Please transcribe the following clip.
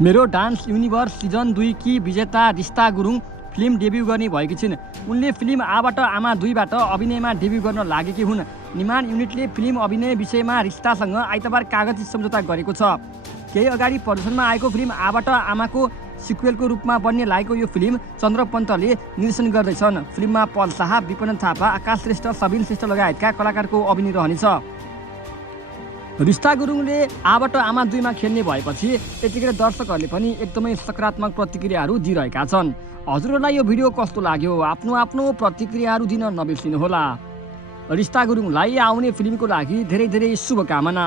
मेरो dance universe season 2 की विजेता रिस्ता गुरुङ फिल्म डेब्यू गर्ने भएकी छिन्। उनले फिल्म आबाट आमा 2बाट अभिनयमा डेब्यू गर्न लागेकी हुन्। निर्माण युनिटले फिल्म अभिनय विषयमा रिस्तासँग आइतबार कागजी सम्झौता गरेको छ। केही अगाडि प्रदर्शनमा आएको फिल्म आबाट आमाको सिक्वेलको रूपमा बन्ने लागेको यो फिल्म चन्द्र पन्तले निर्देशन गर्दैछन्। फिल्ममा पल शाह, विपन्न थापा, आकाश श्रेष्ठ, सबिन श्रेष्ठ लगायतका कलाकारको अभिनय रहनेछ। रिस्ता गुरुङले आबाट आमा 2मा खेल्ने भएपछि यतिखेर दर्शकहरूले पनि एकदमै सकारात्मक प्रतिक्रियाहरू दिइरहेका छन्। हजुरहरूलाई यो भिडियो कस्तो लाग्यो? आफ्नो प्रतिक्रियाहरू दिन नबिर्सिनुहोला। रिस्ता गुरुङलाई आउने फिल्मको लागि धेरै शुभकामना।